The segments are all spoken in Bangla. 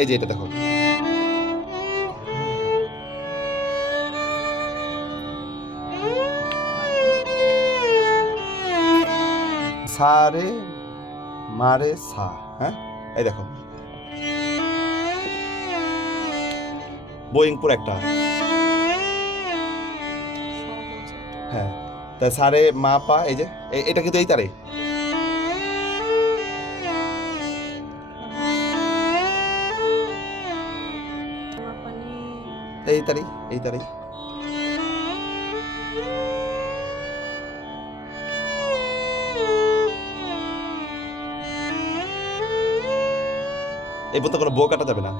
এই যে এটা দেখো। সা রে মারে সা হ্যাঁ? এই দেখো। বোয়িং পুরো একটা হ্যাঁ তাই সারে মা পা এই যে এটা কিন্তু এই তারে। এই তারি এই তারি। এই পর্যন্ত কোনো বউ কাটা যাবে না।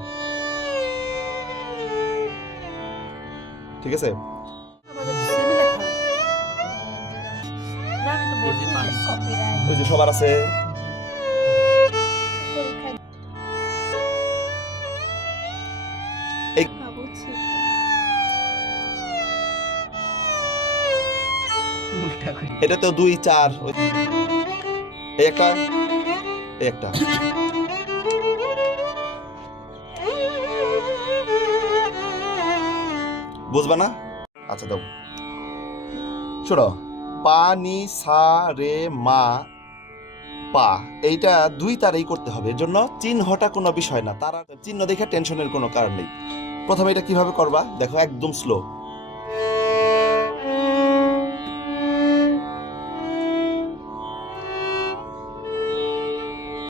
ঠিক আছে? ওই যে সবার আছে। এটা তো দুই, চার এই একটা এই একটা। বুঝবা না? আচ্ছা দাও। শোনো পা নি সা, রে, মা, পা, এইটা দুই তারেই করতে হবে। এর জন্য চিহ্নটা কোনো বিষয় না। তারা চিহ্ন দেখে টেনশনের কোনো কারণ নেই। প্রথমে এটা কীভাবে করবা? দেখো, একদম স্লো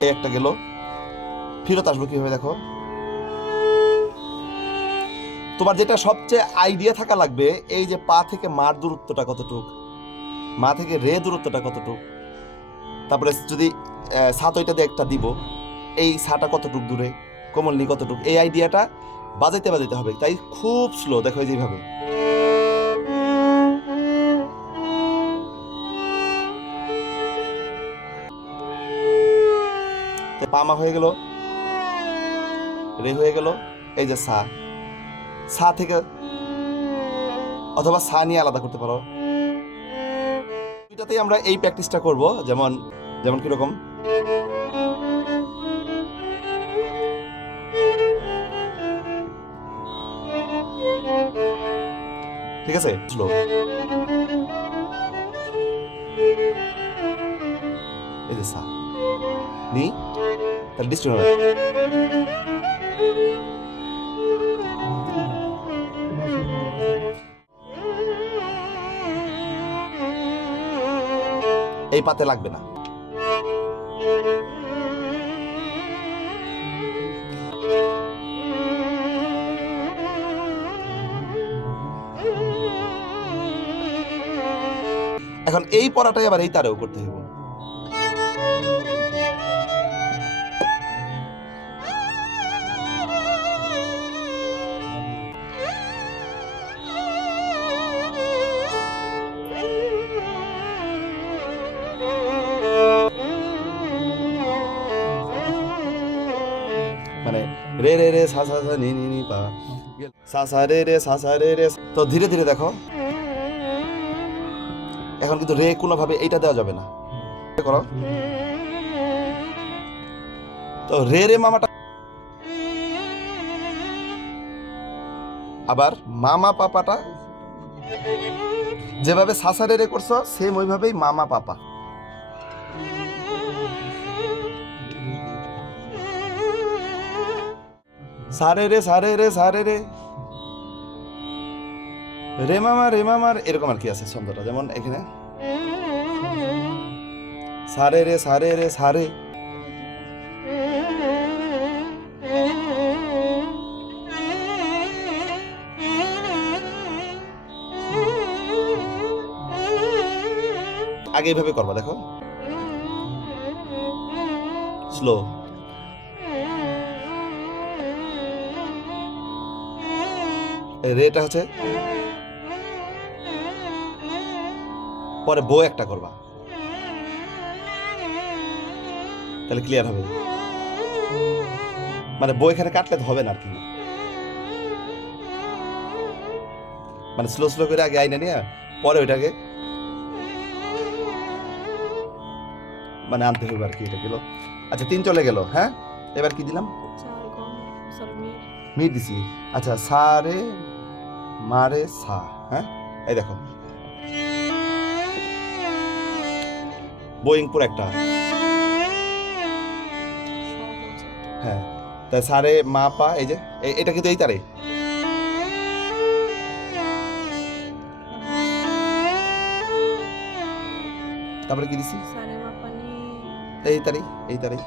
এই একটা গেল। ফেরত আসব কীভাবে দেখো? তোমার যেটা সবচেয়ে আইডিয়া থাকা লাগবে, এই যে পা থেকে মার দূরত্বটা কতটুক? মা থেকে রে দূরত্বটা কতটুক? তারপরে যদি সাত ওইটা দিয়ে একটা দিব, এই সাটা কতটুক দূরে? কোমলনি কতটুক? এই আইডিয়াটা বাজাইতে বাজাইতে হবে। তাই খুব স্লো দেখো এই পামা হয়ে গেল। রে হয়ে গেল। এই যে সা। সা থেকে অথবা সা নিয়ে আলাদা করতে পারো। দুইটাতেই আমরা এই প্র্যাকটিসটা করব। যেমন যেমন কীরকম? ঠিক আছে? স্লো এই যে সা। নি? তাহলে এই পাতে লাগবে না। এখন এই পড়াটাই আবার এই তারেও করতে হবে। রে রে রে সা সা সা নি নি নি পা। সা সা রে রে সা সা রে রে তো ধীরে ধীরে দেখো। এখন কিন্তু রে কোনোভাবে এইটা দেওয়া যাবে না। করো। তো রে রে মামাটা আবার মামা পাপাটা যেভাবে সাসারে রে করছ সেম ওইভাবেই মামা পাপা। সারে রে সারে রে সারে রে রে মামা, রে। মামার এরকম আর কি আছে ছন্দটা, যেমন এখানে। সারে রে সারে। রে সারে আগে এইভাবে করবা, দেখো। স্লো রেটা হচ্ছে পরে বউ একটা করবা। তাহলে ক্লিয়ার হবে। মানে বই এখানে কাটলে তো হবে না আর কি। মানে স্লো স্লো করে আগে আইনা নিয়ে পরে ওইটাকে মানে আনতে হবে আর কি এটা গেল। আচ্ছা তিন চলে গেল হ্যাঁ? এবার কি দিলাম? সরি মিট দিছি। আচ্ছা সা রে মা রে সা হ্যাঁ? এই দেখো। বোয়িংপুর একটা। হ্যাঁ তাই সারে মা পা এই যে এটা কিন্তু এই তারে। তারপরে কি দিছি? এই তারি এই তারি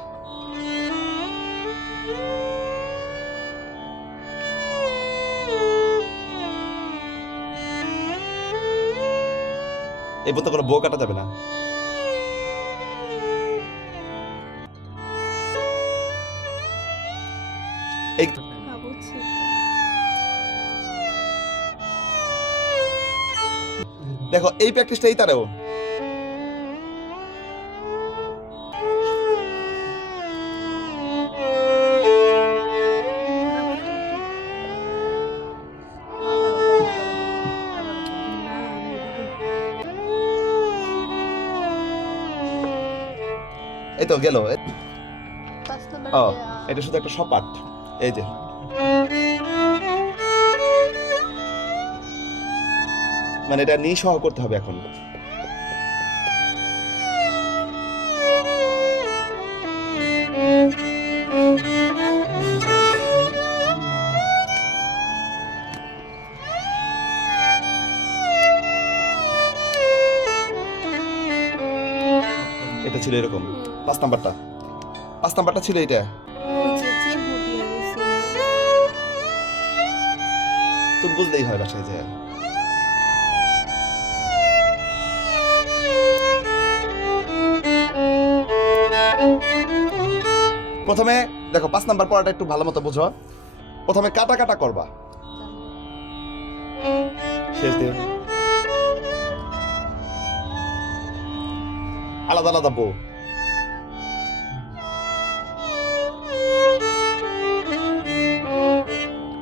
এই পর্যন্ত কোনো বউ কাটা যাবে না। এই দেখো এই প্র্যাকটিসটাই তারেও। তো গেল। ও এটা শুধু একটা সপাট এই যে। মানে এটা নি সহ করতে হবে এখন। এটা ছিল এরকম। পাঁচ নাম্বারটা পাঁচ নাম্বারটা ছিল এটা তুমি বুঝলেই হয় বাসায় যে। প্রথমে, দেখো, পাঁচ নাম্বার পড়াটা একটু ভালো মতো বুঝো। প্রথমে কাটা কাটা করবা। আলাদা আলাদা বউ।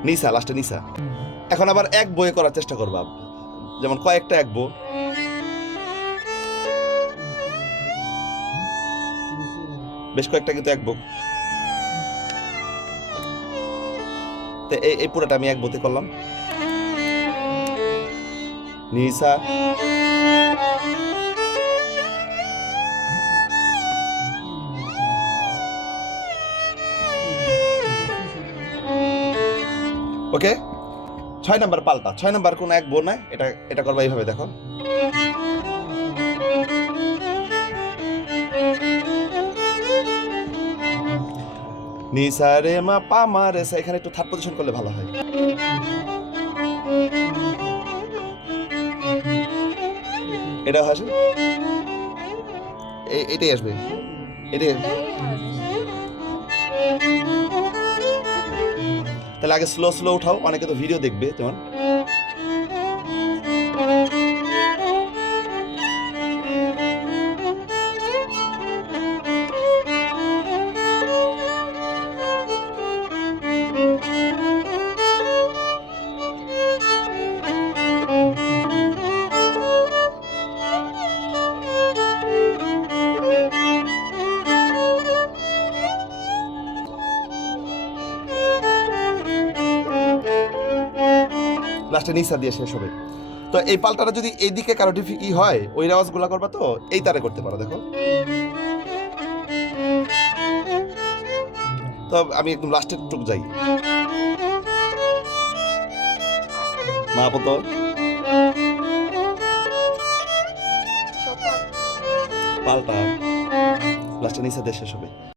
নিসা লাস্টে নিসা। এখন আবার এক বইয়ে করার চেষ্টা করব যেমন কয়েকটা এক বই। বেশ কয়েকটা কিন্তু এক বুক তো এই পুরোটা আমি এক বইতে করলাম। নিসা ওকে ছয় নাম্বার পাল্টা। ছয় নাম্বার কোন এক বোন নাই? এটা এটা করবা এইভাবে, দেখো। নিসা রে মা পা মা রে সা এখানে একটু থার্ড পজিশন করলে ভালো হয়। এটা আসে এটাই আসবে। এটাই তাহলে আগে স্লো স্লো উঠাও অনেকে তো ভিডিও দেখবে যেমন লাস্টে নিসা দিয়ে শেষ হবে। তো এই পাল্টাটা যদি এইদিকে কারও ই হয় ওই রেওয়াজগুলো করবা তো এই তারে করতে পারো দেখো। তো আমি একদম লাস্টের টুক যাই। মা পত পাল্টা। লাস্টে নিচে দিয়ে শেষ হবে।